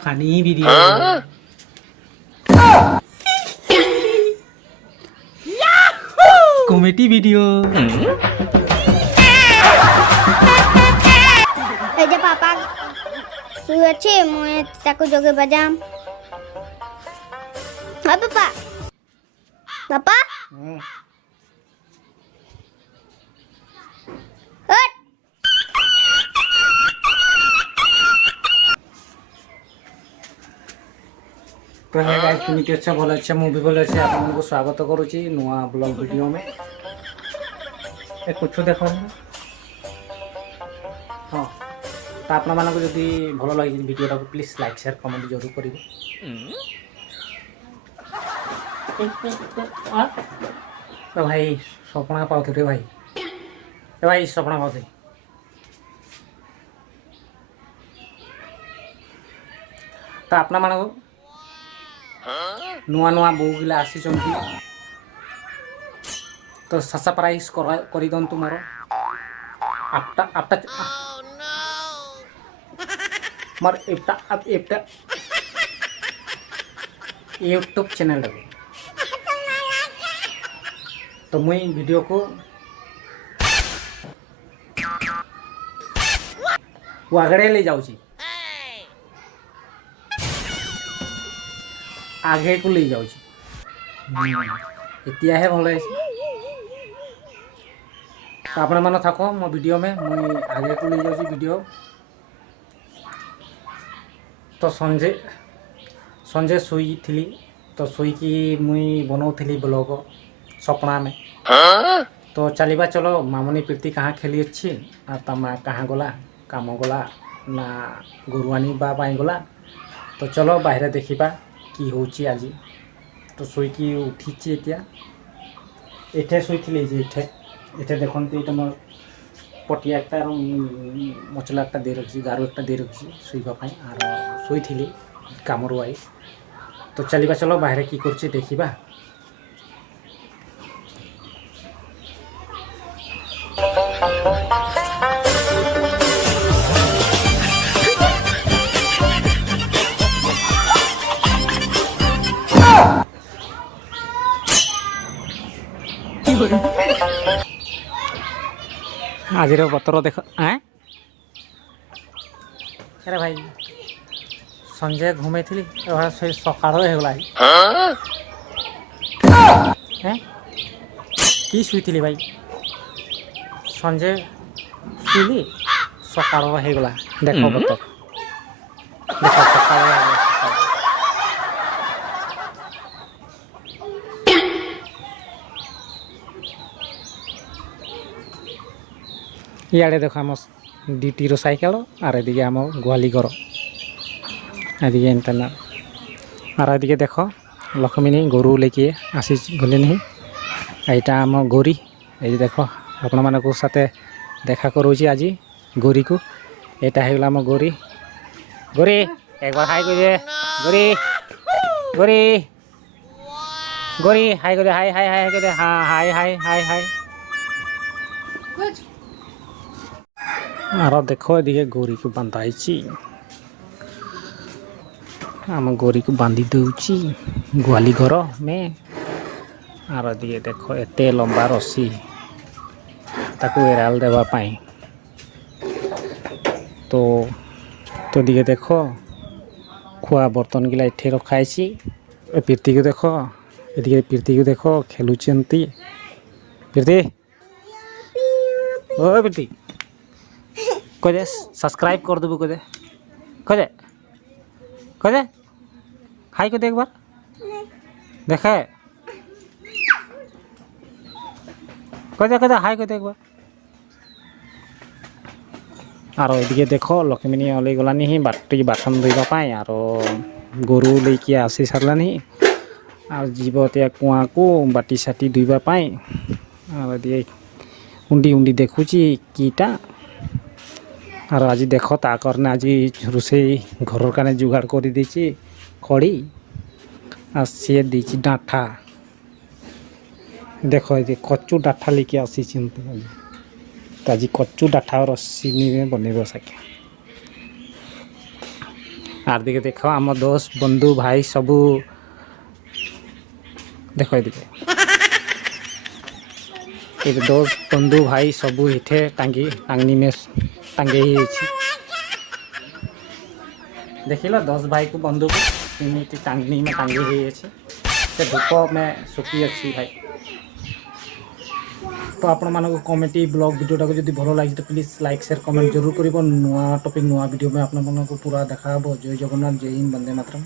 Funny video comedy video এই যে পাপা শুয়েছে মুই তাকে জগে বাজাম হ্যাঁ পাপা পাপা ওঠ। तो है गाइस केमिति अच्छा भल अच्छा मूवी भल अच्छे आपको स्वागत करुच्ची नुआ ब्लॉग वीडियो में ए कुछ देख हाँ तो आपण मानक जदि भल लगे वीडियोटा को प्लीज लाइक शेयर कमेंट जरूर करेंगे तो भाई सपना पाते रे भाई ए भाई सपना पाते तो आपना मानक नुआ नुआ बो गिला आसी तो सब्सक्राइब कर दिंतु मोर आपटा आपटा मोर एपटा एपटा यूट्यूब चैनल तो मुई वीडियो को आगड़े ले जाऊँ आगे को ले जाऊँ इतिया है भल तो आपण मान थको मो वीडियो में मुई आगे को ले जाऊँ वीडियो तो संजे संजे सोई थी तो सोई की मुई बनाऊली ब्लॉग सपना में तो चलिबा चलो मामनी प्रीति कहाँ खेली अच्छी और तमा कहाँ गला काम गला ना गुरुआनी बा पाई गला तो चलो बाहर देखा कि होची आज तो शोकी उठी एठे शोथी एठे एठे देखते ये मोर पटिया एक मचला एक दे रखी गारू एक दे रखी शुवाई और शोथी कामरू आई तो चलिबा चलो बाहर कि कर देखा आज बतर देख अरे भाई संजय घूमे थी सकाल होगला कि शुई भाई संजय शुली सकाल होगला देख बतर देख सकाल इे देख आम डीटी साइकेल और एदिके आम गुहाली घर एदिके इंटरना और एदिके देख लक्ष्मी गरु लेके आसी गले नहीं यहाँ आम गोरी ये देख आपण मान साथे देखा करोची आज गोरी को यहाँ होगला आम गोरी गोरी एक बार हाई कर गोरी गोरी गोरी हाई कर हाई हाई हाई कर हाँ हाई हाई हाई हाई और देखो ये गोरी को बांधाई आम गोरी को बांधी दूची गुहाली घर में और ये देखो एते लंबा रस्सी ताकू एराल देवाई तो दिए देखो खुआ बर्तन गिला इठे रखाई प्रीति को देखो ये प्रीति को देखो खेलुचंती प्रीति ओ प्रीति कह दे सब्सक्राइब कर देबू कह दे कह दे हाई को दे एक बार देखे कह दे हाई को दे एक बार और ये देखो लक्ष्मी ओल्लै गलानी बाटी बासन धोवाई और गरु लेके आसी सारानी और जीव कुआ को बाटी साटी धोवाई और ये उंडी उंडी देखुची कीटा और आज देख ताकरने आज रोसे घर काने जुगाड़ कर देची खड़ी और सी देची डाठा देख ये कचू डाठा लेके आसी आज कचू डाठा और रस्सी में बनइब सके आर दिखे देख आम दोस्त बंधु भाई सबू देख ये दोस्त बंधु भाई सबू इठे टांगनी में टांगे ही देखिल 10 भाई को बंधु को टांगनी में टांगे ही धूप में सुखी अच्छी भाई। तो आपण मानक कॉमेडी ब्लॉग वीडियोटा को जब भल लगे तो प्लीज लाइक शेयर कमेंट जरूर कर नुआ टॉपिक नुआ वीडियो में आपण मानक पूरा देखा जय जगन्नाथ जय हिंद वंदे मातरम।